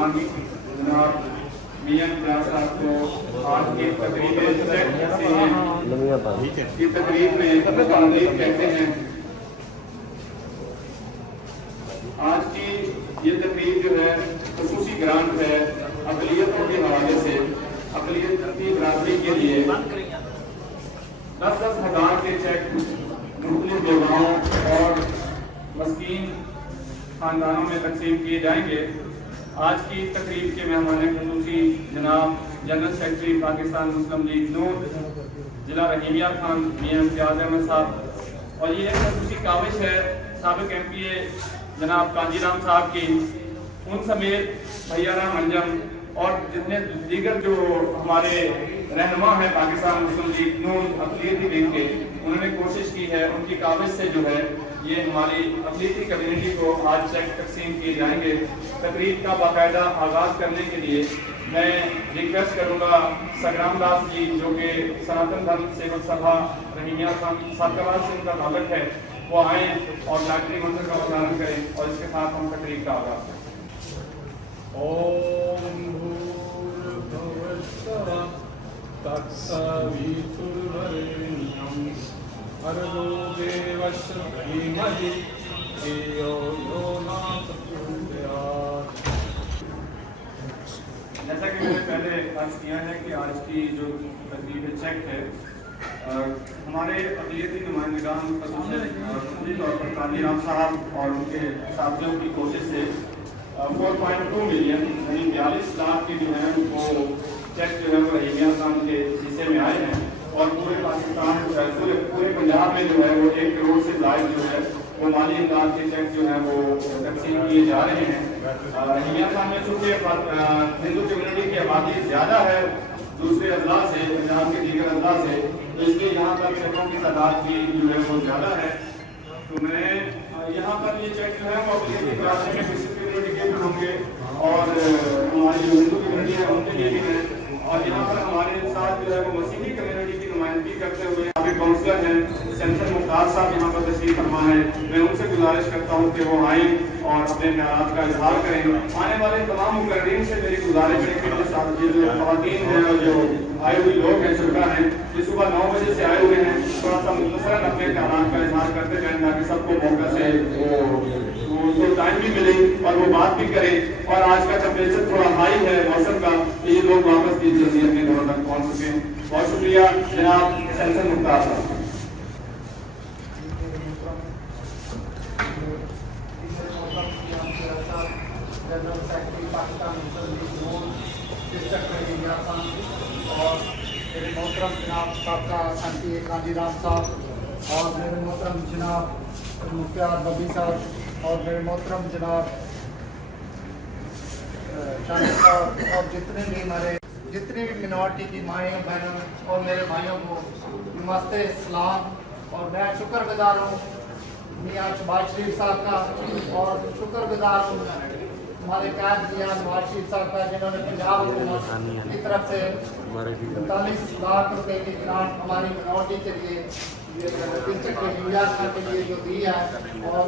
मेहमान जनाब मियां नियाज साहब को आज की तकरीब की तकरीब में तकरीब कहते हैं। आज की ये तकरीब जो है खसूसी ग्रांट है अक़लियतों के हवाले से अक़लियती बरादरी के लिए 10-10 हज़ार के चेक मुख्तलिफ जगहों और मस्कीन खानदानों में तकसीम किए जाएंगे। आज की तकरीब के मेहमान खसूसी जनाब जनरल सेक्रेटरी पाकिस्तान मुस्लिम लीग नून जिला रहीमिया खान मियां इम्तियाज़ अहमद साहब, और ये एक खसूसी काविश है साबिक MPA जनाब कांजीराम साहब की, उन समेत भैया राम अंजम और जितने दीगर जो हमारे रहनुमा हैं पाकिस्तान मुस्लिम लीग नून अक़लियती लीग के, उन्होंने कोशिश की है। उनकी काविश से जो है ये हमारी अक़लियती कम्युनिटी को आज चेक तकसीम किए जाएंगे। तकरीब का बाकायदा आगाज़ करने के लिए मैं रिक्वेस्ट करूँगा संग्राम दास जी जो कि सनातन धर्म सेवक सभा रहीमिया खान सातकवार से उनका ताल्लुक है, वो आए और गायत्री मंत्र का उच्चारण करें और इसके साथ हम तकरीब का आगाज़ करें। ओम भूर्भुवस्सुवः तत्सवितुर्वरेण्यं भर्गो देवस्य धीमहि धियो यो न प्रचोदयात्। जैसा कि मैंने पहले अर्ज किया है कि आज की जो तकरीब चेक है हमारे अक़लियती नुमाइंदगान खसूसी तौर पर कांजीराम साहब और उनके साथियों की कोशिश से 4.2 मिलियन यानी 42 लाख के जो है वो चेक जो है वो रहीमिया खान के हिस्से में आए हैं, और पूरे पाकिस्तान पूरे पंजाब में जो है वो 1 करोड़ से ज़ायद जो है वो माली इमदाद के चेक जो है वो तकसीम किए जा रहे हैं। रहीमिया खान में चूँकि हिंदू कम्युनिटी की आबादी ज़्यादा है दूसरे अजला से, पंजाब के दीगर अजला से, तो इसलिए यहाँ पर चेकों की तादाद भी जो है वो ज़्यादा है। तो मैं यहाँ पर ये चेक जो है वो अक़लियती बरादरी में किसी कम्युनिटी के भी होंगे और हमारी जो हिंदू कम्युनिटी है उनके लिए भी है, और यहाँ पर हमारे साथ जो है वो मसीही कम्युनिटी की नुमाइंदगी करते हुए यहाँ पे काउंसलर हैं सेंसर मुख्तार साहब यहाँ पर तशरीफ फरमा है। मैं उनसे गुजारिश करता हूँ कि वो आएँ और अपने ख्यालात का इजहार करें। आने वाले तमाम मुकर्रीन से मेरी गुजारिश है कि ये जो ख़वातीन हैं और जो आए हुए लोग हैं शुरा हैं, ये सुबह 9 बजे से आए हुए हैं, थोड़ा सा मुख्तसरन अपने ख्यालात का इजहार करते जाएँ ताकि सबको मौका से उनको टाइम भी मिले और वो बात भी करें। और आज का टेम्परेचर थोड़ा हाई है मौसम का, तो ये लोग वापस भी जल्दी अपने घरों तक पहुँच सकें। बहुत शुक्रिया जनाब सेंसर मुख्तार साहब। जनरल सेक्रेटरी पाकिस्तान मुस्लिम लीग नून डिस्ट्रिक्ट रहीमिया खान और मेरे मोहतरम जनाब साबका MPA कांजीराम साहब और मेरे मोहतरम जनाब मुख्तार बबी साहब और मेरे मोहतरम जनाब शाहिद साहब और जितने भी मिनॉरिटी की माएँ बहनों और मेरे भाइयों को नमस्ते सलाम। और मैं शुक्रगुजार हूँ मियाँ शहबाज शरीफ साहब का और शुक्रगुजार हूँ हमारे कैद मियाँ नवाज शरीफ साहब का जिन्होंने पंजाब हुकूमत की तरफ से 45 लाख रुपए की ग्रांट हमारी मिनॉरिटी के लिए डिस्ट्रिक्ट रहीमिया खान के लिए जो दी है, और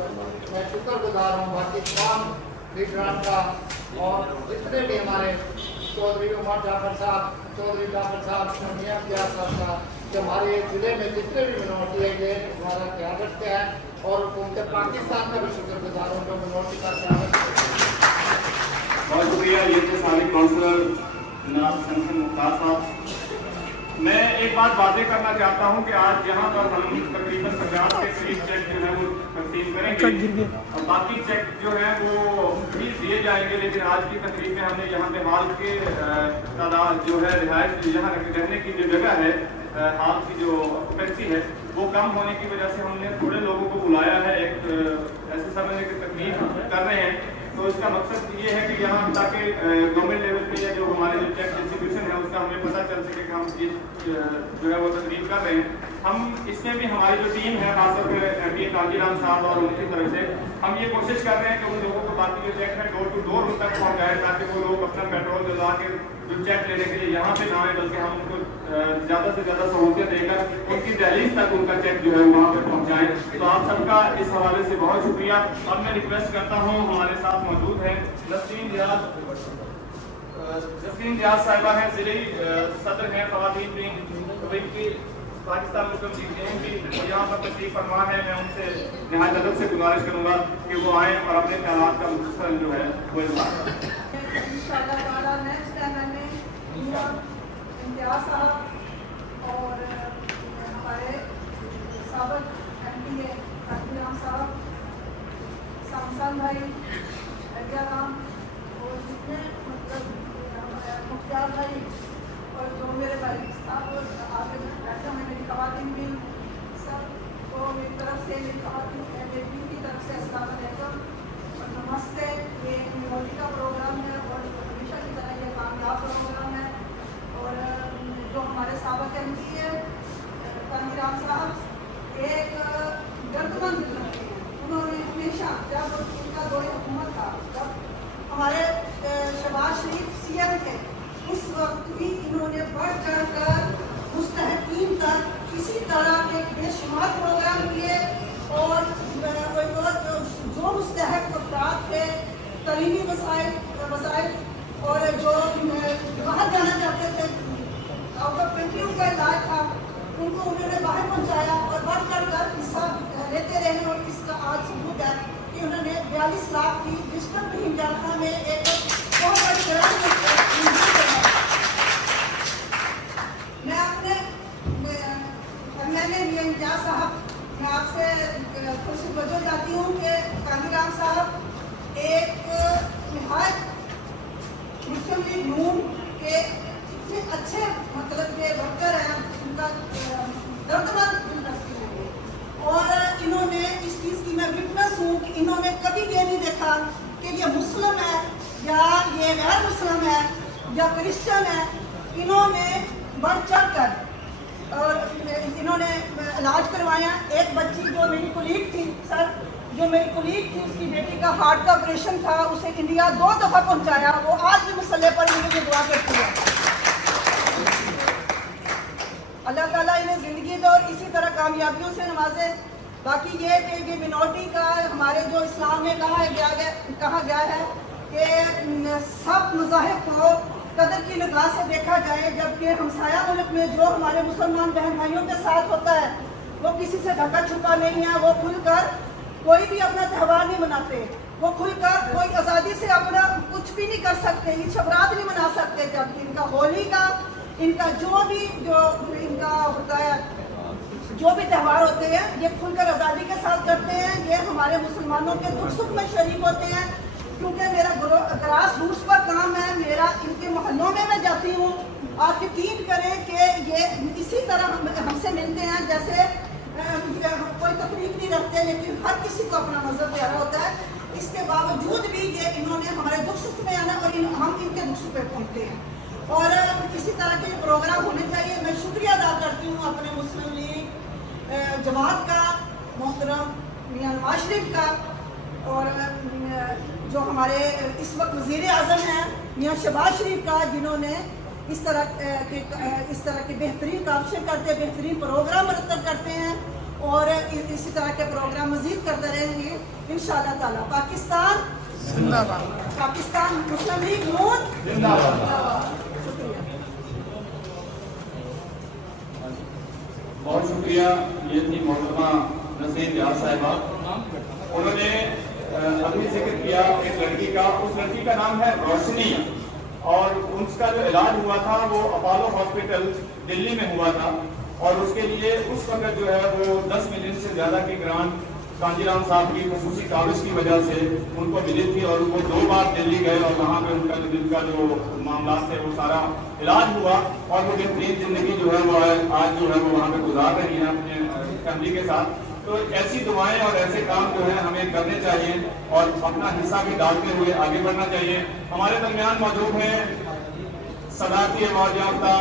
मैं शुक्रगुजार हूँ बाकी तमाम लीडरान का और जितने भी हमारे चौधरी उमर जाफर साहब मियां इम्तियाज़ साहब का, कि हमारे ज़िले में जितने भी मिनॉरिटी है ये हमारा ख्याल रखते हैं, और हुकूमत पाकिस्तान का भी शुक्रगुजार हूँ जो मिनॉरिटी का ख्याल रखते हैं। बहुत शुक्रिया। ये थे साबिक काउंसलर जनाब सेंसर मुख्तार साहब। मैं एक बात वाज़ेह करना चाहता हूँ कि आज यहाँ पर हम तकरीबन 50 के करीब चेक जो है वो तकसीम करेंगे और बाकी चेक जो है वो भी दिए जाएंगे, लेकिन आज की तकरीब में हमने यहाँ पे हाल के तादाद जो है रिहाइश यहाँ रहने की जो जगह है, हाल की जो ऑक्यूपेंसी है वो कम होने की वजह से हमने थोड़े लोगों को बुलाया है। एक ऐसे समझने की तकलीफ कर रहे हैं, तो इसका मकसद ये है कि यहाँ ताकि गवर्नमेंट लेवल पे या जो हमारे जो चेक डिस्ट्रीब्यूशन है उसका हमें पता चल सके कि हम जो है वो तकलीफ कर रहे हैं। हम इसमें भी हमारी जो टीम है खास तौर पर एमपी काजी राम साहब और उनकी तरफ से हम ये कोशिश कर रहे हैं कि उन लोगों को बाकी जो चेक है डोर टू डोर उन तक पहुँचाए, ताकि वो लोग अपना पेट्रोल डलवा के जो चेक लेने के लिए यहाँ पे ना आए, बल्कि हम उनको ज़्यादा से ज़्यादा सहूलियत देकर उनकी दहलीज तक उनका चेक जो है वहाँ पे पहुँचाएँ। तो आप सबका इस हवाले से बहुत शुक्रिया। अब मैं रिक्वेस्ट करता हूँ, हमारे साथ मौजूद है नसरीन रियाज साहिबा हैं, ज़िले सदर हैं ख़वातीन की पाकिस्तान मुस्लिम लीग की, यहाँ पर तशरीफ फरमा है। मैं उनसे निहायत अदब से गुजारिश करूँगा कि वो आएँ और अपने ख्यालात का मुख्तसर जो है वो इज़हार करें। इंशाअल्लाह ताला नेक्स्ट टाइम में इम्तियाज़ साहब और हमारे साबिक एमपी काजी राम साहब, सामसान भाई, अलिया राम और जितने मतलब मुख्तार भाई और जो मेरे भाई साहब और आगे बैठा है मेरी ख़वातीन भी, सबको मेरी तरफ से, मेरी ख़वातीन मेरी टीम की तरफ से अस्सलाम वालेकुम और नमस्ते। ये मोदी का प्रोग्राम है और हमेशा की तरह ये कामयाब प्रोग्राम है। और जो हमारे साबिक एमपी है काजी राम साहब एक दर्दमंद दिल रखते हैं। उन्होंने हमेशा जब इनका दौर हुकूमत था, जब हमारे शहबाज शरीफ सीएम थे, उस वक्त भी इन्होंने बढ़ चढ़ कर मुस्तहकीन तक किसी तरह के बेशुमार प्रोग्राम किए और जो मुस्तहक अफराद थे, तलीमी वसाइल और जो बाहर जाना चाहते थे, आउट ऑफ कंट्री उनका इलाज था, उनको उन्होंने बाहर पहुंचाया और बढ़ चढ़ कर हिस्सा लेते रहे। और इसका आज सबूत है कि उन्होंने 42 लाख की डिजिटल मुहिम जालखा में एक बहुत बड़ी मैं आपसे खुशी वजह चाहती हूँ कि काजी राम साहब एक निहायत मुस्लिम लीग नून के इतने अच्छे मतलब के वर्कर हैं, उनका दर्दमंद दिल रखते हैं। और इन्होंने इस चीज़ की मैं विटनेस हूँ कि इन्होंने कभी ये नहीं देखा कि ये मुस्लिम है या ये गैर मुस्लिम है या क्रिश्चियन है। इन्होंने बढ़ चढ़ कर और इन्होंने इलाज करवाया। एक बच्ची जो मेरी कुलीग थी सर, जो मेरी कुलीग थी, उसकी बेटी का हार्ट का ऑपरेशन था, उसे इंडिया 2 दफ़ा पहुंचाया। वो आज भी मसले पर मुझे दुआ करती है। अल्लाह ताला इन्हें ज़िंदगी दे और इसी तरह कामयाबियों से नवाजे। बाकी ये कि ये मिनॉरिटी का हमारे जो इस्लाम में कहा गया है कि सब मज़ाहिब को कदर की निगाह से देखा जाए, जबकि हमसाया मुल्क में जो हमारे मुसलमान बहन भाइयों के साथ होता है वो किसी से ढका छुपा नहीं है। वो खुलकर कोई भी अपना त्यौहार नहीं मनाते, वो खुलकर कोई आज़ादी से अपना कुछ भी नहीं कर सकते, ईद शबरात नहीं मना सकते। जबकि इनका होली का, इनका जो इनका होता है, जो भी त्यौहार होते हैं, ये खुलकर आज़ादी के साथ करते हैं। ये हमारे मुसलमानों के दुख सुख में शरीक होते हैं। क्योंकि मेरा ग्रास रूट्स पर काम है, मेरा इनके मोहल्लों में मैं जाती हूँ। आप यकीन करें कि ये इसी तरह हमसे मिलते हैं जैसे कोई तकलीफ नहीं रखते, लेकिन हर किसी को अपना मजहब प्यारा होता है। इसके बावजूद भी ये इन्होंने हमारे दुख सुख में आना और हम इनके दुख सुख में पहुँचते हैं। और इसी तरह के प्रोग्राम होने चाहिए। मैं शुक्रिया अदा करती हूँ अपने मुस्लिम लीग जमात का, मोहतरम मियां नवाज शरीफ का, और जो हमारे इस वक्त वज़ीर आज़म हैं मियां शहबाज शरीफ का, जिन्होंने इस तरह के बेहतरीन कामशें करते, बेहतरीन प्रोग्राम मुरतब करते हैं और इसी तरह के प्रोग्राम मज़ीद करते रहेंगे इंशाअल्लाह ताला। पाकिस्तान जिंदाबाद, पाकिस्तान मुस्लिम लीग नून जिंदाबाद। शुक्रिया, बहुत शुक्रिया। ये थी मोहतरमा नसरीन रियाज साहिबा। उन्होंने अभी जिक्र किया एक लड़की का, उस लड़की का नाम है रोशनी, और उसका जो इलाज हुआ था वो अपोलो हॉस्पिटल दिल्ली में हुआ था। और उसके लिए उस वक्त जो है वो 10 मिलियन से ज़्यादा की ग्रांट काजी राम साहब की खसूसी काविश की वजह से उनको मिली थी। और वो 2 बार दिल्ली गए और वहाँ पे उनका जो दिल का जो मामला थे वो सारा इलाज हुआ। और वो बेहतरीन ज़िंदगी जो है वो आज जो है वो वहाँ पे गुजार रही है अपने फैमिली के साथ। तो ऐसी दुआएं और ऐसे काम जो है हमें करने चाहिए और अपना हिस्सा भी डालते हुए आगे बढ़ना चाहिए। हमारे दरमियान मौजूद हैं सदाकती अवार्ड याफ्ता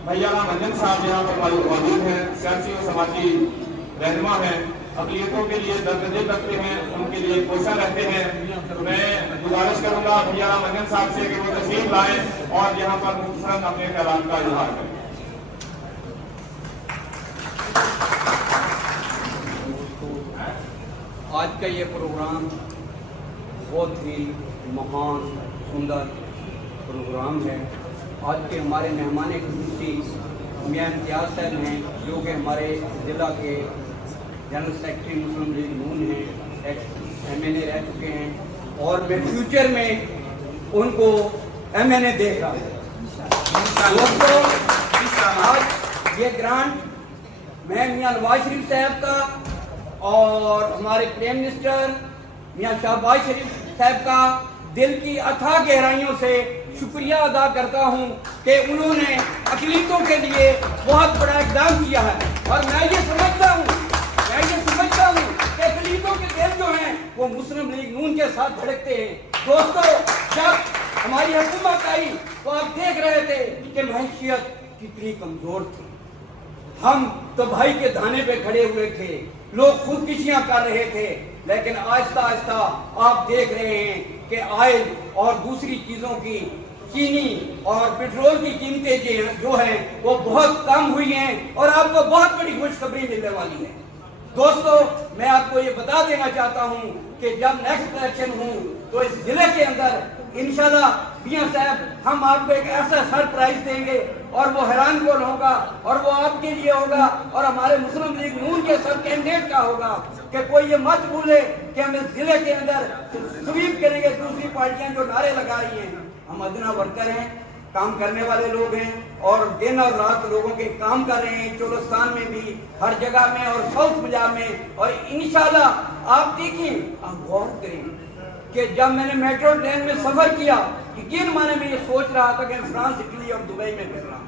भैया मंजन साहब यहाँ पर मौजूद हैं, सियासी और समाजी रहनुमा हैं, अक़लियतों के लिए दर्द दिल रखते हैं, उनके लिए कोशा रहते हैं। मैं गुजारिश करूंगा भैया मंजन साहब से कि वो तशरीफ लाएं और यहाँ पर मुख्तसरन अपने ख्यालात का इजहार करें। आज का ये प्रोग्राम बहुत ही महान सुंदर प्रोग्राम है। आज के हमारे मेहमान खुसूसी मियां इम्तियाज़ साहब हैं, जो कि हमारे ज़िला के जनरल सेक्रेटरी मुस्लिम लीग नून हैं, MNA रह चुके हैं और मैं फ्यूचर में उनको MNA देख रहा हूँ। दोस्तों, आज ये ग्रांट मैं मियां नवाज शरीफ साहब का और हमारे प्राइम मिनिस्टर मियां शहबाज शरीफ साहब का दिल की अथाह गहराइयों से शुक्रिया अदा करता हूं कि उन्होंने अक़लियतों के लिए बहुत बड़ा इक़दाम किया है। और मैं ये समझता हूं कि अक़लियतों के दिल जो हैं वो मुस्लिम लीग नून के साथ धड़कते हैं। दोस्तों, जब हमारी हुकूमत आई तो आप देख रहे थे कि महैशियत कितनी कमजोर थी। हम तो भाई के धाने पे खड़े हुए थे, लोग खुदकुशियां कर रहे थे, लेकिन आहिस्ता आहिस्ता आप देख रहे हैं कि ऑयल और दूसरी चीज़ों की, चीनी और पेट्रोल की कीमतें जो हैं वो बहुत कम हुई हैं और आपको बहुत बड़ी खुशखबरी मिलने वाली है। दोस्तों, मैं आपको ये बता देना चाहता हूँ कि जब नेक्स्ट इलेक्शन हो तो इस जिले के अंदर इंशाल्लाह मियां साहब हम आपको एक ऐसा सरप्राइज देंगे और वो हैरान कौन होगा और वो आपके लिए होगा और हमारे मुस्लिम लीग नून के सब कैंडिडेट का होगा कि कोई ये मत भूले कि हम इस जिले के अंदर स्वीप करेंगे। दूसरी पार्टियां जो नारे लगा रही हैं, हम अदना वर्कर हैं, काम करने वाले लोग हैं और दिन और रात लोगों के काम कर रहे हैं, चोलस्तान में भी, हर जगह में और साउथ पंजाब में। और इंशाल्लाह आप देखिए, आप गौर करें कि जब मैंने मेट्रो ट्रेन में सफर किया, यकीन माने मैं ये सोच रहा था कि फ्रांस, इटली और दुबई में फिर रहा हूँ,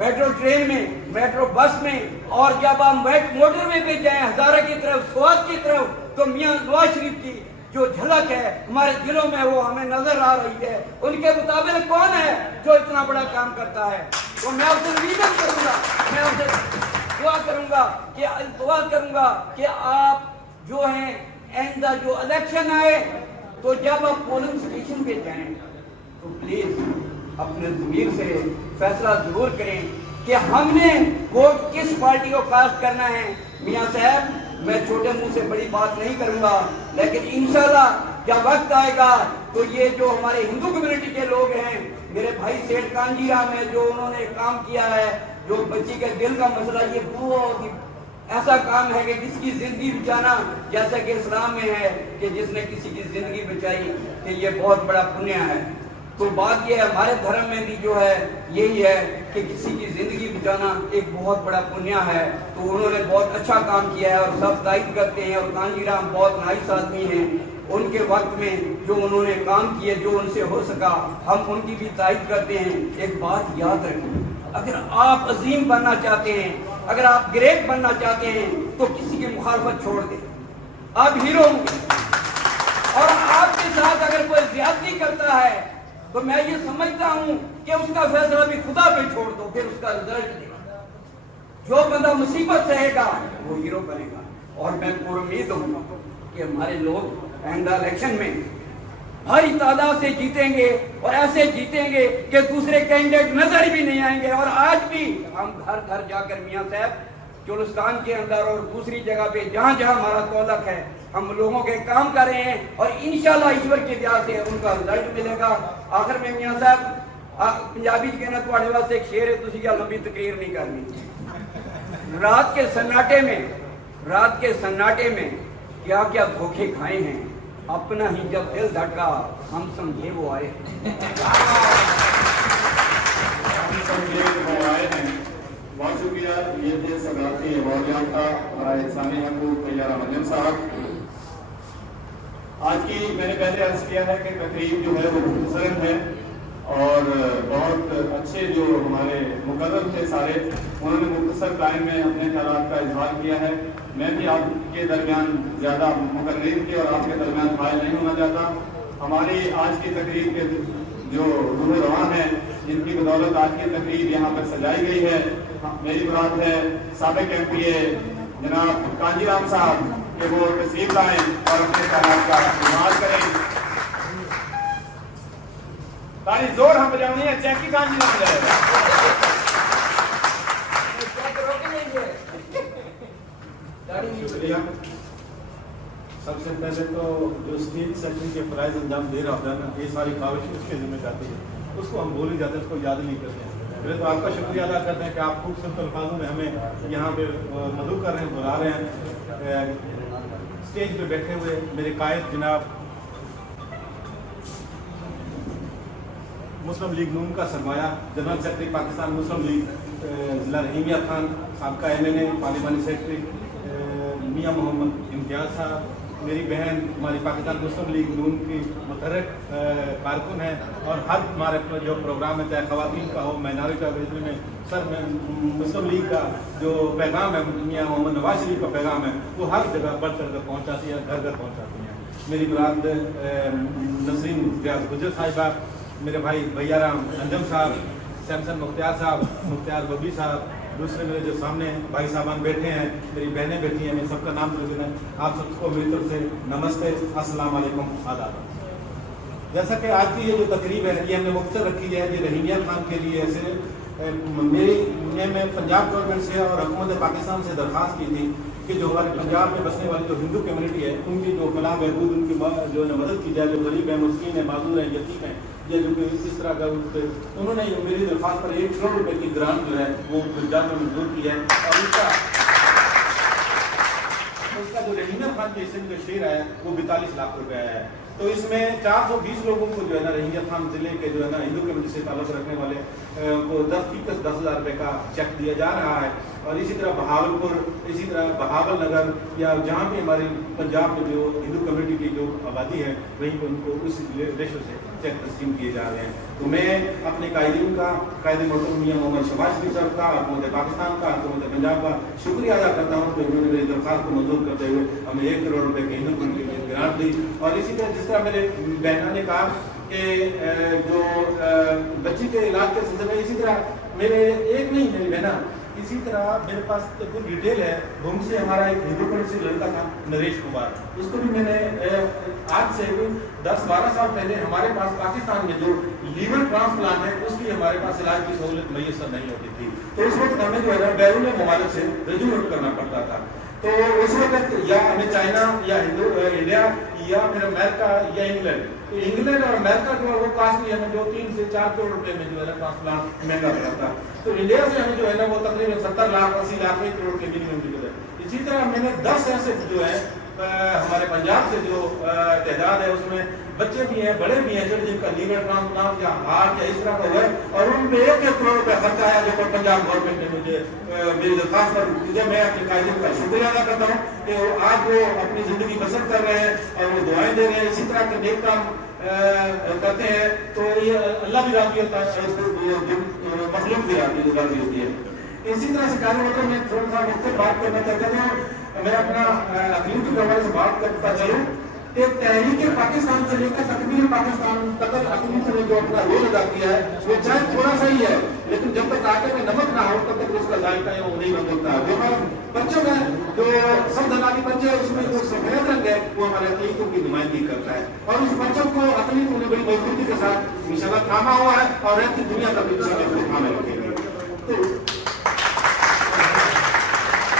मेट्रो ट्रेन में, मेट्रो बस में। और जब हम मोटरवे पे जाएं हजारा की तरफ, स्वाद की तरफ, तो मियां नवाज शरीफ की जो झलक है हमारे दिलों में वो हमें नजर आ रही है। उनके मुताबिक कौन है जो इतना बड़ा काम करता है? तो मैं आपसे निवेदन करूंगा, मैं आपसे दुआ करूंगा कि आप जो हैं एंड जो इलेक्शन आए तो जब आप पोलिंग स्टेशन पे जाएं तो प्लीज अपने ज़मीर से फैसला जरूर करें कि हमने वोट किस पार्टी को कास्ट करना है। मियां साहब, मैं छोटे मुंह से बड़ी बात नहीं करूंगा, लेकिन इंशाल्लाह जब वक्त आएगा तो ये जो हमारे हिंदू कम्युनिटी के लोग हैं, मेरे भाई सेठ कांजीराम है, जो उन्होंने काम किया है, जो बच्ची के दिल का मसला, ये बहुत ही ऐसा काम है कि जिसकी जिंदगी बचाना, जैसा कि इस्लाम में है कि जिसने किसी की जिंदगी बचाई कि ये बहुत बड़ा पुण्य है। तो बात ये है, हमारे धर्म में भी जो है यही है कि किसी की जिंदगी बचाना एक बहुत बड़ा पुण्य है। तो उन्होंने बहुत अच्छा काम किया है और सब तारीफ करते हैं। और कांजीराम बहुत नाइस आदमी हैं, उनके वक्त में जो उन्होंने काम किए, जो उनसे हो सका, हम उनकी भी तारीफ करते हैं। एक बात याद रखें, अगर आप अजीम बनना चाहते हैं, अगर आप ग्रेट बनना चाहते हैं तो किसी की मुखालफत छोड़ दें, आप हीरो होंगे। और आपके साथ अगर कोई ज्यादती करता है तो मैं ये समझता हूं कि उसका फैसला भी खुदा पे छोड़ दो, फिर उसका रिजल्ट देगा। जो बंदा मुसीबत सहेगा वो हीरो बनेगा। और मैं उम्मीद हूं कि हमारे लोग आइंदा इलेक्शन में भारी तादाद से जीतेंगे और ऐसे जीतेंगे कि दूसरे कैंडिडेट नजर भी नहीं आएंगे। और आज भी हम घर घर जाकर मियां साहब चोलस्तान के अंदर और दूसरी जगह पे जहां जहां हमारा तौलक है, हम लोगों के काम कर रहे हैं और इंशाल्लाह ईश्वर की दया से उनका रिजल्ट मिलेगा। आखिर में मियां साहब, पंजाबी कहना तुम्हारे वास्ते एक शेर है, तुसी क्या लंबी तकरीर नहीं करनी। रात के सन्नाटे में क्या क्या धोखे खाए हैं, अपना ही जब दिल धड़का हम समझे वो आए हैं। बहुत शुक्रिया। ये थे सदारती अवार्ड याफ्ता इंसानी हकूक तैयारा मंजन साहब। आज की मैंने पहले अर्ज किया है कि तकरीब जो है वो मुख्तसर है और बहुत अच्छे जो हमारे मुकर्रर थे सारे, उन्होंने मुख्तसर टाइम में अपने ख्यालात का इजहार किया है। मैं भी आपके दरमियान ज़्यादा मुकर्रीर के और आपके दरमियान फाइल नहीं होना चाहता। हमारी आज की तकरीब के जो रूह रवान है, जिनकी बदौलत आज की तकरीर यहाँ पर सजाई गई है। मेरी मुराद है साबिक MPA जनाब कांजीराम साहब कि वो तशरीफ लाएं और अपने ख्यालात का इस्तेमाल करें। ताली जोर हम बजानी है, चेक की कांजीराम जाएगा। शुक्रिया। सबसे पहले तो जो स्टेट सेक्रेटरी के फराइज अंजाम दे रहा होता है ना, ये सारी काविश उसके जिम्मे जाती है, उसको हम भूल ही जाते हैं, उसको याद नहीं करते हैं। पहले तो आपका शुक्रिया अदा करते हैं कि आप खूबसूरत अल्फाजों में हमें यहाँ पे मदू कर रहे हैं, बुला रहे हैं। स्टेज पे बैठे हुए मेरे कायद जनाब मुस्लिम लीग नून का सरमाया जनरल सेक्रेटरी पाकिस्तान मुस्लिम लीग ज़िला रहीमिया खान, साबका MNA पार्लिमानी सेक्रेटरी मियाँ मोहम्मद इम्तियाज़ साहब, मेरी बहन हमारी पाकिस्तान मुस्लिम लीग नून की मुतहर्रिक कारकुन है, और हर हमारे जो प्रोग्राम है, चाहे ख़वातीन का हो, माइनॉरिटी का, में सर में मुस्लिम लीग का जो पैगाम है, मियाँ मोहम्मद नवाज शरीफ का पैगाम है, वो हर जगह बढ़ चढ़ कर पहुँचाती है, घर घर पहुँचाती है। मेरी मुराद नसरीन रियाज गुजर साहिबा, मेरे भाई भैयाराम अंजम साहब, सैमसन मुख्तियार साहब, मुख्तियार बबी साहब, दूसरे मेरे जो सामने भाई साहबान बैठे हैं, मेरी बहनें बैठी हैं, मैं सबका नाम लेना है। आप सबको मेरी तरफ से नमस्ते, अस्सलाम वालेकुम, आदाब। जैसा कि आज की ये जो तकरीब है, ये हमने मुख्तर रखी है, ये रहीमिया खान के लिए ऐसे मैं पंजाब गवर्नमेंट से और हुकूमत पाकिस्तान से दरख्वास्त की थी कि जो हमारे पंजाब में बसने वाली जो हिंदू कम्युनिटी है, उनकी जो फलाह बहबूद, उनकी जो मदद की जाए, जो गरीब है, मुस्किन है, माजूर है, यतीम है, या जो इस तरह का उन्होंने मेरी दरख्वास्त पर 1 करोड़ रुपए की ग्रांट जो है वो पंजाब में मंजूर की है। और उसका जो रहीमिया खान के हिस्से में जो शेयर है वो 42 लाख रुपए है। तो इसमें 420 लोगों को जो है ना रहीमिया खान जिले के जो है ना हिंदू कम्युनिटी से ताल्लुक रखने वाले को 10,000 रुपए का चेक दिया जा रहा है। और इसी तरह बहावलपुर, इसी तरह बहावल नगर, या जहाँ पे हमारे पंजाब में जो हिंदू कम्युनिटी की जो आबादी है, वहीं पर उनको उस रेशो से चेक तस्लीम किए जा रहे हैं। तो मैं अपने कायदीन का, कायदे मोहतरम मियां मोहम्मद शहबाज शरीफ साहब का, हुकूमत पाकिस्तान का, हुकूमत पंजाब का शुक्रिया अदा करता हूँ कि उन्होंने मेरी दरख्वास्त को मंजूर करते हुए हमें 1 करोड़ रुपए की हिंदू कम्युनिटी की ग्रांट दी। और इसी तरह जिस तरह मेरे बहना ने कहा कि जो बच्ची के इलाज के सिलसिले में, इसी तरह मेरे एक नहीं मेरी बहना, इसी तरह मेरे पास तो कुछ डिटेल है। भूम से हमारा एक हिंदू कम्युनिटी से लड़का था नरेश कुमार, उसको भी मैंने आज से 10-12 साल पहले हमारे पास पाकिस्तान में जो लीवर ट्रांसप्लांट है उसकी हमारे पास इलाज की सहूलत मैसर नहीं होती थी। तो उस वक्त हमें जो है ना बैरून ममालिक से रजू करना पड़ता था। तो उस वक्त या हमें चाइना या इंडिया या फिर अमेरिका या इंग्लैंड, तो इंग्लैंड और अमेरिका जो है वो कास्टली हमें जो 3 से 4 करोड़ रुपए में जो है ना ट्रांसप्लांट महंगा पड़ा था। तो इंडिया से हमें जो है ना वो तकरीबन 70 लाख 80 लाख 1 करोड़ के मिनिमम की है। इसी तरह मैंने 10 ऐसे जो है हमारे पंजाब से जो तादाद है उसमें बच्चे भी हैं, बड़े भी हैं, जिनका लीवर ट्रांसप्लांट या हार्ट या इस तरह का हुआ है, और उन पे 1 करोड़ रुपया खर्चा है जो पंजाब गवर्नमेंट ने मुझे मेरी दरख्वास्त पर मुझे, मैं अपने कायदीन का शुक्रिया अदा करता हूँ कि आज वो अपनी ज़िंदगी बसर कर रहे हैं और वो दुआएं दे रहे हैं, इसी तरह के नेक काम करते हैं। तो ये अल्लाह भी राज़ी होता है, मखलूक भी राज़ी होती है। इसी तरह से कार्य होता है। मैं थोड़ा सा मुझसे बात करना चाहता हूँ, मैं अपना अकीम के हवाले से बात करता चलूँ कि तहरीक पाकिस्तान से लेकर तकमील पाकिस्तान तक अकीम ने जो अपना रोल अदा किया है वो चाहे थोड़ा सा ही है, लेकिन जब तक आटे में नमक ना हो तब तक उसका जायका है वो नहीं बन सकता। जो हमारे बच्चों में जो सब दलाली बच्चे है उसमें जो सफेद रंग है वो हमारे अकीदों की नुमाइंदगी करता है, और उस बच्चों को अकीदों ने बड़ी मजबूती के साथ इंशाल्लाह थामा हुआ है और ऐसी दुनिया का भी इंशाल्लाह उसको थामे रखेंगे।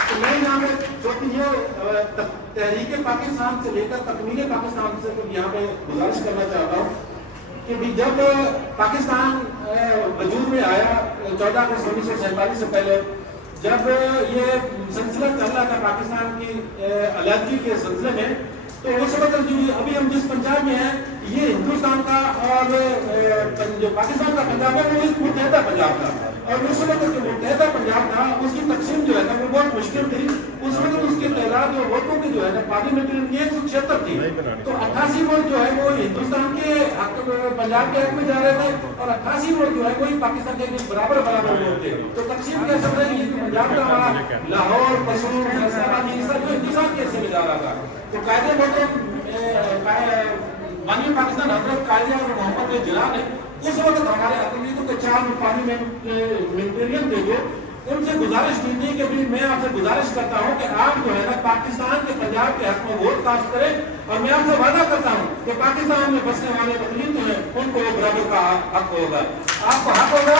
तो मैं यहाँ पे जो ये तहरीक पाकिस्तान से लेकर तकमील पाकिस्तान से यहाँ पे गुजारिश करना चाहता हूँ कि भी जब पाकिस्तान वजूद में आया 14 अगस्त 1947 से पहले, जब ये सिलसिला चल रहा था पाकिस्तान की अलहदगी के सिलसिले में, तो उस वक्त जो अभी हम जिस पंजाब में हैं ये हिंदुस्तान का और जो पाकिस्तान का पंजाब है वो एक मुतहदा पंजाब था, और उस वक्त जो मुतहदा पंजाब था उसकी तकसीम जो है ना वो बहुत मुश्किल थी। उस वक्त उसके तहरार जो वोटों की जो है ना पार्लियामेंट्री उनकी 176 थी, तो 88 वोट जो है वो हिंदुस्तान के पंजाब के हक में जा रहे थे और 88 वोट जो है वही पाकिस्तान के बराबर वोट थे। तो तकसीम कैसे रही कि पंजाब का हमारा लाहौर, कसूर, फैसलाबाद ये सब हिंदुस्तान के हिस्से में जा रहा था। तो कायदे माननीय पाकिस्तान हजरत कायदे-ए-आज़म मोहम्मद जिन्ना ने उस वक्त हमारे अक़लियतों को 4 पार्लियामेंटेरियन थे जो उनसे गुजारिश की थी कि भी मैं आपसे गुजारिश करता हूं कि आप जो है ना पाकिस्तान के पंजाब के हक में वोट कास्ट करें और मैं आपसे वादा करता हूं कि पाकिस्तान में बसने वाले अक़लियत हैं उनको बराबर का हक होगा। आपको हक होगा,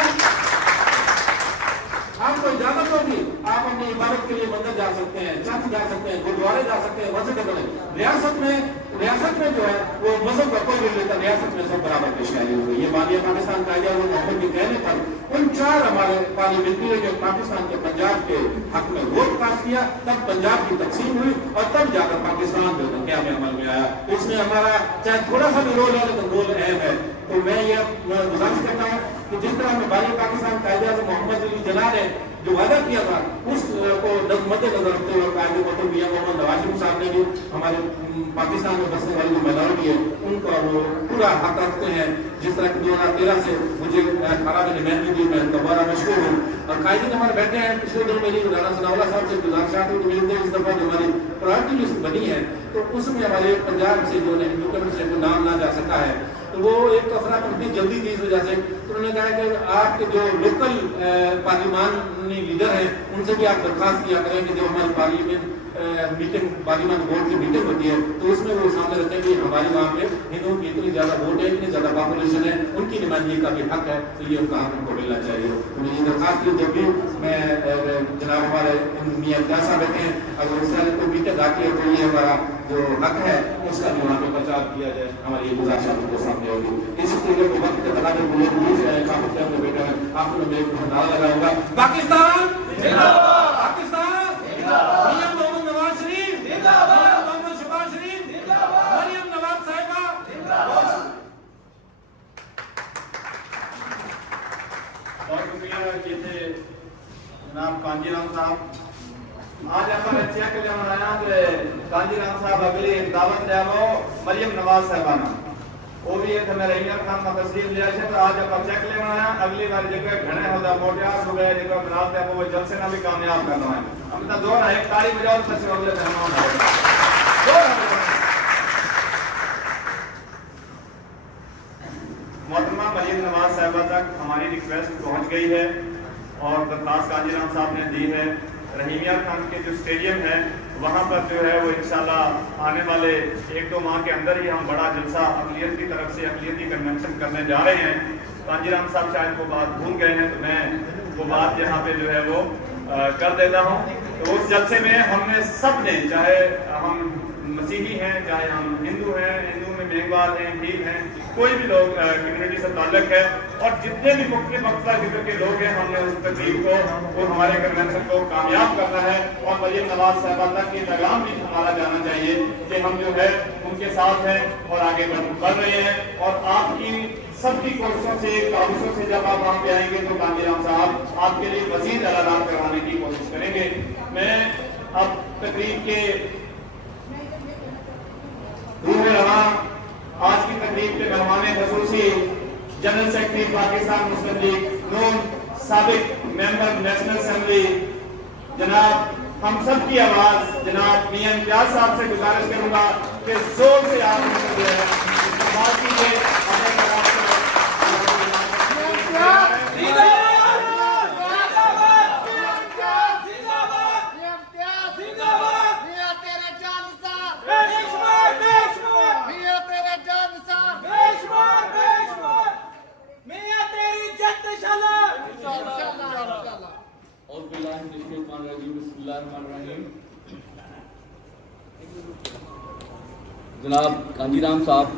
आपको इजाजत होगी, आप अपनी इबादत के लिए मंदिर जा सकते हैं, चर्च जा सकते हैं, गुरुद्वारे जा सकते हैं, मस्जिद बने। रियासत में जो है वो मजहब का कोई नहीं लेता, रियासत में सब बराबर पेशकारी हुई। ये माननीय पाकिस्तान कायदे-ए-आज़म मोहम्मद के कहने पर उन 4 हमारे पार्लियामेंटेरियन ने पाकिस्तान के पंजाब के हक में वोट पास किया, तब पंजाब की तकसीम हुई और तब जाकर पाकिस्तान जो है क्या में अमल में आया। इसमें हमारा चाहे थोड़ा सा भी रोल है लेकिन रोल अहम है। तो मैं ये गुजारिश करता हूँ कि जिस तरह में माननीय पाकिस्तान कायदे-ए-आज़म मोहम्मद जिन्ना ने जो वादा किया था उसको मद्देनजर रखते हुए कायदे मतलब मियां मोहम्मद नवाज शरीफ साहब ने भी हमारे पाकिस्तान में बसने वाली जो माइनॉरिटी है उनका वो पूरा हक रखते हैं। जिस तरह कि 2013 से मुझे 18 में निमंत्रण दी, मैं दोबारा मशहूर हूँ और कायदे हमारे बैठे हैं। पिछले दिनों मेरी राणा सनाउल्लाह साहब से गुजारिश हुई मिलते इस दफा जो हमारी प्रायोरिटी लिस्ट बनी है तो उसमें हमारे पंजाब से जो हिंदू कमेटी से नाम ना जा सका है तो वो एक अफरा इतनी जल्दी थी इस वजह से तो उन्होंने कहा कि आपके जो लोकल पार्लिमानी लीडर हैं उनसे भी आप दरख्वास्त किया करें कि जो हमारी पार्लियामेंट पार्लियामेंट बोर्ड की मीटिंग होती है तो उसमें वो सामने रखते हैं कि हमारे वहाँ पे हिंदुओं की इतनी ज़्यादा वोट है, इतनी ज़्यादा पॉपुलेशन है, उनकी नुमाइंदगी का भी हक है, तो ये उनका हक उनको मिलना चाहिए। तो ये दरख्वास्त की जब भी मैं जनाब हमारे मियां इम्तियाज़ साहब बैठे हैं अगर उस तरह कोई मीटिंग आती है तो ये हमारा जो हक है उसका भी वहाँ पे प्रचार किया जाए, हमारी ये गुजारिश आपको सामने होगी। इस तरीके को वक्त के तकाज़े को लेकर काफी टाइम में बैठा है आपको मैं एक नारा लगाऊंगा, पाकिस्तान जिंदाबाद, पाकिस्तान जिंदाबाद, मियां मोहम्मद नवाज शरीफ जिंदाबाद, मोहम्मद शहबाज शरीफ जिंदाबाद, मरियम नवाज साहिबा जिंदाबाद। बहुत शुक्रिया ये थे जनाब कांजीराम साहब। आज हमारे चेक ले मनाया कि कांजीराम साहब अगली दावत ले वो मरियम नवाज साहिबाना वो भी है मेरे इमरान खान का तस्वीर लिया है तो आज अपन चेक ले मनाया अगली बार जगह घने होता मोटियार हो गए जगह बनाते हैं वो जल्द से ना भी कामयाब करना है। हम इतना जोर है एक ताली बजाओ तो से अगले मेहमान मोहतरमा मरियम नवाज साहिबा तक हमारी रिक्वेस्ट पहुंच गई है और दरखास्त कांजीराम साहब ने दी है। रहीमिया खान के जो स्टेडियम है वहाँ पर जो है वो इंशाल्लाह आने वाले 1-2 माह के अंदर ही हम बड़ा जलसा अक़लियत की तरफ से अक़लियती कन्वेंशन करने जा रहे हैं। कांजीराम साहब शायद वो बात भूल गए हैं तो मैं वो बात यहाँ पे जो है वो कर देता हूँ। तो उस जलसे में हमने सब ने चाहे हम मसीही हैं चाहे हम हिंदू हैं, हिंदू में मेघवाल हैं, भील हैं, कोई भी लोग कम्युनिटी से ताल्लुक है और जितने भी मुख्तलिफ वक्ता जिक्र के लोग हैं हमने उस तकरीब को और हमारे कन्वेंशन को कामयाब करना है और मरियम नवाज साहिबा तक ये पैगाम भी हमारा जाना चाहिए कि हम जो है उनके साथ हैं और आगे बढ़ रहे हैं और आपकी सबकी कोशिशों से काविशों से जब आप वहाँ पे आएंगे तो कांजीराम साहब आपके लिए मज़ीद ऐलानात करवाने की कोशिश करेंगे। मैं अब तकरीब के आज की तकरीब के मेहमान खसूसी जनरल सेक्रेटरी पाकिस्तान मुस्लिम लीग नून साबिक मेंबर नेशनल असेंबली जनाब हम सब की आवाज जनाब मियां इम्तियाज साहब से गुजारिश करूंगा कि जोर से आप जो है बात कीजिए। जनाब कांजीराम साहब,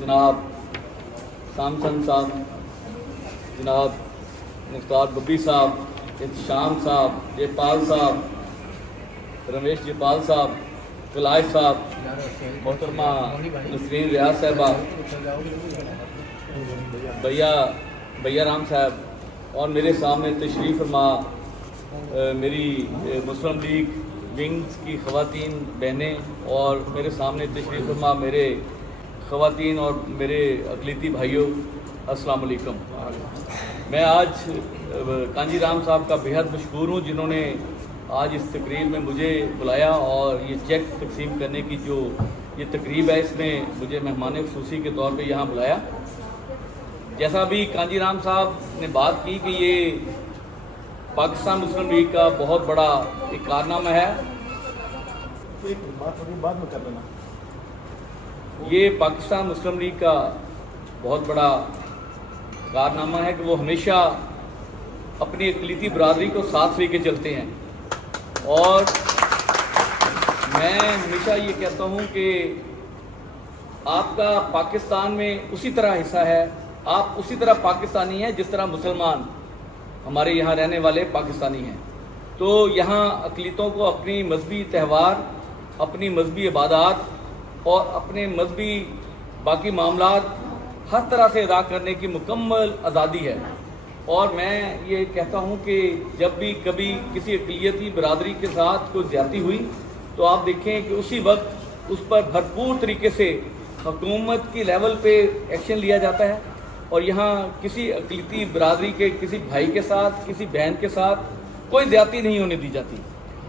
जनाब सामसन साहब, जनाब मुख्तार बब्बी साहब, शाम साहब, जयपाल साहब, रमेश जयपाल साहब, कलाश साहब, मोहतरमा नसरीन रियाज साहबा, भैया राम साहब और मेरे सामने तशरीफ़ फरमा मेरी मुस्लिम लीग विंग्स की ख़वातीन बहनें और मेरे सामने तशरीफ़ फरमा मेरे ख़वातीन और मेरे अक़लियती भाइयों, अस्सलाम वालेकुम। मैं आज कांजीराम साहब का बेहद मशकूर हूँ जिन्होंने आज इस तकरीर में मुझे बुलाया और ये चेक तकसीम करने की जो ये तकरीब है, इसमें मुझे मेहमान ख़ुसूसी के तौर पे यहाँ बुलाया। जैसा अभी कांजीराम साहब ने बात की कि ये पाकिस्तान मुस्लिम लीग का बहुत बड़ा एक कारनामा है। बाद में कर लेना। ये पाकिस्तान मुस्लिम लीग का बहुत बड़ा कारनामा है कि वो हमेशा अपनी अक़लीती बरादरी को साथ लेके चलते हैं। और मैं हमेशा ये कहता हूँ कि आपका पाकिस्तान में उसी तरह हिस्सा है, आप उसी तरह पाकिस्तानी हैं जिस तरह मुसलमान हमारे यहाँ रहने वाले पाकिस्तानी हैं। तो यहाँ अक़लीतों को अपनी मजहबी त्यौहार, अपनी मजहबी इबादत और अपने मजहबी बाकी मामलात हर तरह से अदा करने की मुकम्मल आज़ादी है। और मैं ये कहता हूँ कि जब भी कभी किसी अक़लियती बरादरी के साथ कोई ज़्यादती हुई तो आप देखें कि उसी वक्त उस पर भरपूर तरीके से हुकूमत की लेवल पे एक्शन लिया जाता है। और यहाँ किसी अक़लीती बरादरी के किसी भाई के साथ, किसी बहन के साथ कोई ज़्यादती नहीं होने दी जाती।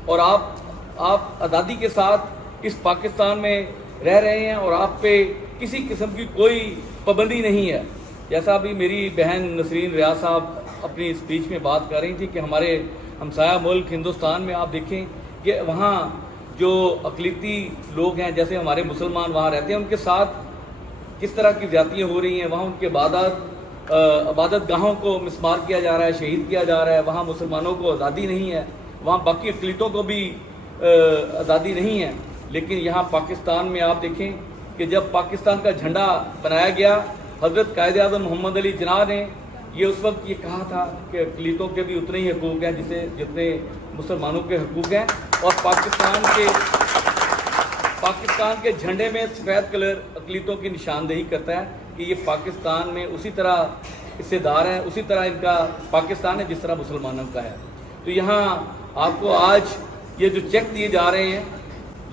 और आप आज़ादी के साथ इस पाकिस्तान में रह रहे हैं और आप पे किसी किस्म की कोई पाबंदी नहीं है। जैसा अभी मेरी बहन नसरीन रियाज साहब अपनी स्पीच में बात कर रही थी कि हमारे हमसाया मुल्क हिंदुस्तान में आप देखें कि वहाँ जो अक़लीती लोग हैं, जैसे हमारे मुसलमान वहाँ रहते हैं, उनके साथ किस तरह की ज़्यादतियाँ हो रही हैं। वहाँ उनके इबादत गाहों को मिसमार किया जा रहा है, शहीद किया जा रहा है। वहाँ मुसलमानों को आज़ादी नहीं है, वहाँ बाकी अक़लीतों को भी आज़ादी नहीं है। लेकिन यहाँ पाकिस्तान में आप देखें कि जब पाकिस्तान का झंडा बनाया गया, हज़रत कायद आज़म मोहम्मद अली जिन्ना ने ये उस वक्त ये कहा था कि अक़लीतों के भी उतने ही हकूक़ हैं जितने मुसलमानों के हकूक़ हैं। और पाकिस्तान के झंडे में सफ़ेद कलर अक़लीतों की निशानदेही करता है कि ये पाकिस्तान में उसी तरह हिस्सेदार हैं, उसी तरह इनका पाकिस्तान है जिस तरह मुसलमानों का है। तो यहाँ आपको आज ये जो चेक दिए जा रहे हैं,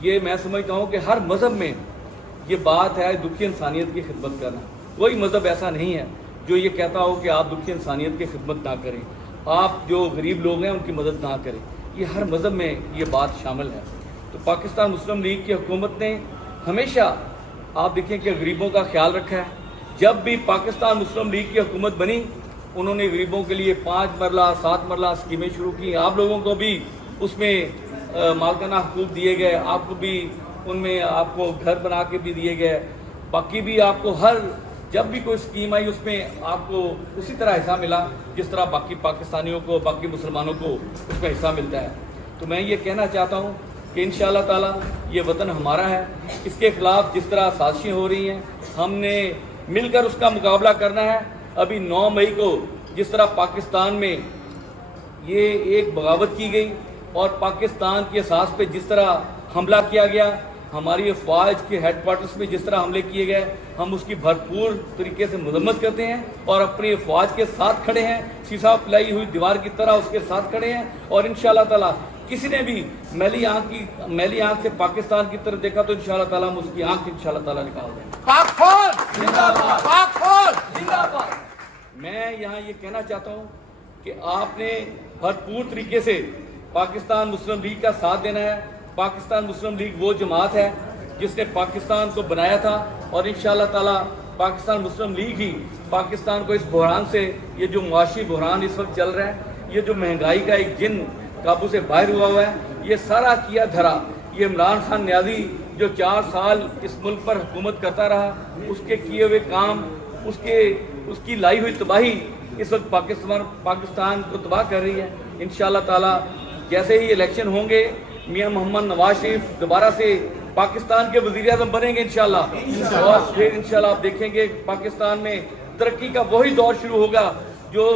ये मैं समझता हूँ कि हर मज़हब में ये बात है दुखी इंसानियत की खिदमत करना। कोई मज़हब ऐसा नहीं है जो ये कहता हो कि आप दुखी इंसानियत की खिदमत ना करें, आप जो गरीब लोग हैं उनकी मदद ना करें। ये हर मज़हब में ये बात शामिल है। तो पाकिस्तान मुस्लिम लीग की हुकूमत ने हमेशा आप देखें कि गरीबों का ख्याल रखा है। जब भी पाकिस्तान मुस्लिम लीग की हुकूमत बनी, उन्होंने गरीबों के लिए 5 मरला 7 मरला स्कीमें शुरू की। आप लोगों को भी उसमें मालकाना हकूक़ दिए गए, आपको भी उनमें आपको घर बना के भी दिए गए। बाकी भी आपको हर जब भी कोई स्कीम आई उसमें आपको उसी तरह हिस्सा मिला जिस तरह बाकी पाकिस्तानियों को, बाकी मुसलमानों को उसमें हिस्सा मिलता है। तो मैं ये कहना चाहता हूँ कि इंशाअल्लाह ताला ये वतन हमारा है। इसके ख़िलाफ़ जिस तरह साजिशें हो रही हैं, हमने मिलकर उसका मुकाबला करना है। अभी 9 मई को जिस तरह पाकिस्तान में ये एक बगावत की गई और पाकिस्तान के असास पे जिस तरह हमला किया गया, हमारी अफवाज के हेडक्वार्टर्स में जिस तरह हमले किए गए, हम उसकी भरपूर तरीके से मजम्मत करते हैं और अपनी अफवाज के साथ खड़े हैं। शीशा पिलाई हुई दीवार की तरह उसके साथ खड़े हैं। और इंशाअल्लाह ताला किसी ने भी मैली आंख से पाकिस्तान की तरफ देखा तो इंशाअल्लाह ताला हम उसकी आंख इंशाअल्लाह ताला निकाल देंगे। मैं यहाँ ये कहना चाहता हूँ कि आपने भरपूर तरीके से पाकिस्तान मुस्लिम लीग का साथ देना है। पाकिस्तान मुस्लिम लीग वो जमात है जिसने पाकिस्तान को बनाया था और इंशाअल्लाह ताला पाकिस्तान मुस्लिम लीग ही पाकिस्तान को इस बहरान से, ये जो मुआशी बहरान इस वक्त चल रहा है, ये जो महंगाई का एक जिन काबू से बाहर हुआ है, ये सारा किया धरा ये इमरान खान न्याजी जो 4 साल इस मुल्क पर हुकूमत करता रहा, उसके किए हुए काम, उसकी लाई हुई तबाही इस वक्त पाकिस्तान को तबाह कर रही है। इंशाअल्लाह ताला जैसे ही इलेक्शन होंगे, मियां मोहम्मद नवाज शरीफ दोबारा से पाकिस्तान के वज़ीर आज़म बनेंगे इंशाअल्लाह। और फिर इंशाअल्लाह आप देखेंगे पाकिस्तान में तरक्की का वही दौर शुरू होगा जो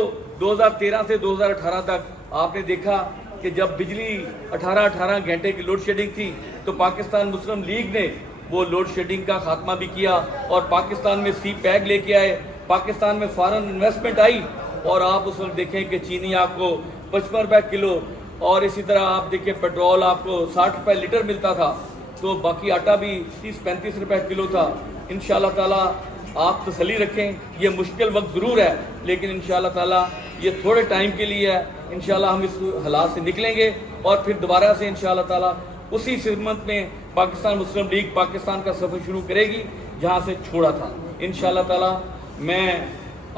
2013 से 2018 तक आपने देखा कि जब बिजली 18 घंटे की लोड शेडिंग थी तो पाकिस्तान मुस्लिम लीग ने वो लोड शेडिंग का खात्मा भी किया और पाकिस्तान में सी पैक लेके आए, पाकिस्तान में फॉरेन इन्वेस्टमेंट आई। और आप उस वक्त देखें कि चीनी आपको 55 रुपये किलो और इसी तरह आप देखें पेट्रोल आपको 60 रुपये लीटर मिलता था, तो बाकी आटा भी 30-35 रुपये किलो था। इंशाअल्लाह ताला आप तसल्ली रखें, ये मुश्किल वक्त ज़रूर है लेकिन इंशाअल्लाह ताला ये थोड़े टाइम के लिए है। इंशाअल्लाह हम इस हालात से निकलेंगे और फिर दोबारा से इंशाअल्लाह ताला उसी सिमत में पाकिस्तान मुस्लिम लीग पाकिस्तान का सफ़र शुरू करेगी जहाँ से छोड़ा था। इंशाअल्लाह ताला मैं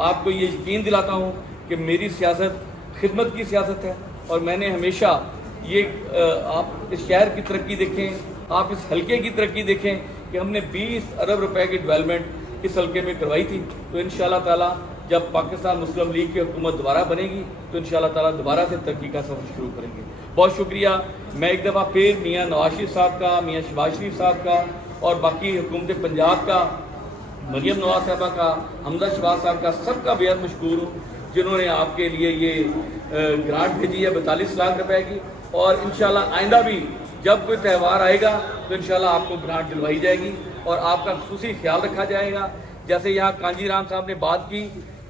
आपको ये यकीन दिलाता हूँ कि मेरी सियासत खिदमत की सियासत है और मैंने हमेशा ये आप इस शहर की तरक्की देखें, आप इस हलके की तरक्की देखें कि हमने 20 अरब रुपए की डेवलपमेंट इस हलके में करवाई थी। तो इंशाअल्लाह ताला जब पाकिस्तान मुस्लिम लीग की हुकूमत दोबारा बनेगी तो इंशाअल्लाह ताला दोबारा से तरक्की का सफ़र शुरू करेंगे। बहुत शुक्रिया। मैं एक दफ़ा फिर मियाँ नवाज शरीफ साहब का, मियाँ शहबाज शरीफ साहब का और बाकी हुकूमत पंजाब का, मरियम नवाज साहबा का, हमजा शहबाज साहब का, सबका बेहद मशकूर हूँ जिन्होंने आपके लिए ये ग्रांट भेजी है 42 लाख रुपए की। और इंशाल्लाह आइंदा भी जब कोई त्यौहार आएगा तो इंशाल्लाह आपको ग्रांट दिलवाई जाएगी और आपका खुसूसी ख्याल रखा जाएगा। जैसे यहाँ कांजी राम साहब ने बात की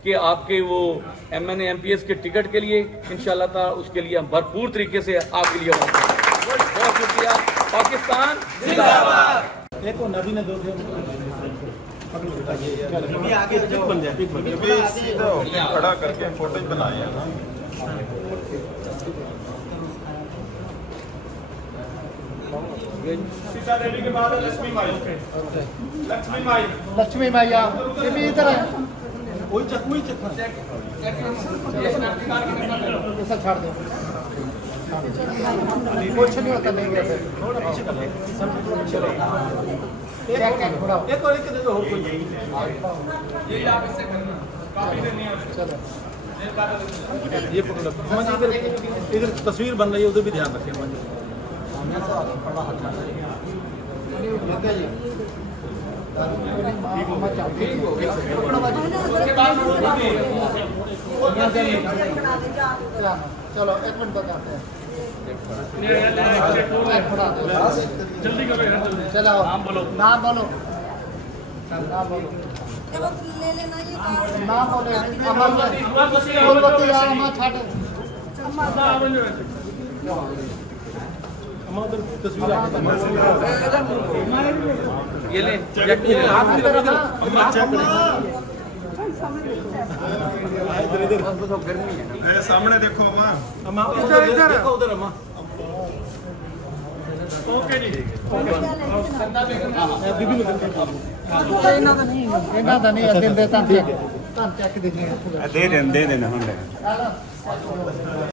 कि आपके वो MNA MPS के टिकट के लिए इंशाल्लाह ताला उसके लिए हम भरपूर तरीके से आपके लिए बहुत शुक्रिया। पाकिस्तान जिंदाबाद। एक और नबी ने दो थे खड़ा करके फोटो बनाए हैं ना। सीता देवी के बाद लक्ष्मी माई। लक्ष्मी माई, लक्ष्मी मैया ये भी इधर है, वही चक्का ऐसा छाड़ दो, कुछ नहीं होता, नहीं गया एक और एक दे दो और कोई ये आप इससे करना काफी देनी है। चलो ये पकड़ो अम्मा जी, इधर तस्वीर बन रही है उधर भी ध्यान रखें अम्मा जी। चलो एक मिनट बताते हैं, जल्दी करो यार, जल्दी। चलो नाम बोलो। नाम बोलो, नाम बोलो, ले लेना ये कार्ड। नाम बोले फूलवती अम्मा छाटे, अम्मा उधर तस्वीर ये ले सामने देखो अम्मा। अम्मा उधर देखो, उधर अम्मा। ओके जी। ਇਹਨਾਂ ਦਾ ਨਹੀਂ ਦਿੰਦੇ ਤਾਂ ਚੈੱਕ ਦੇ दे देना हम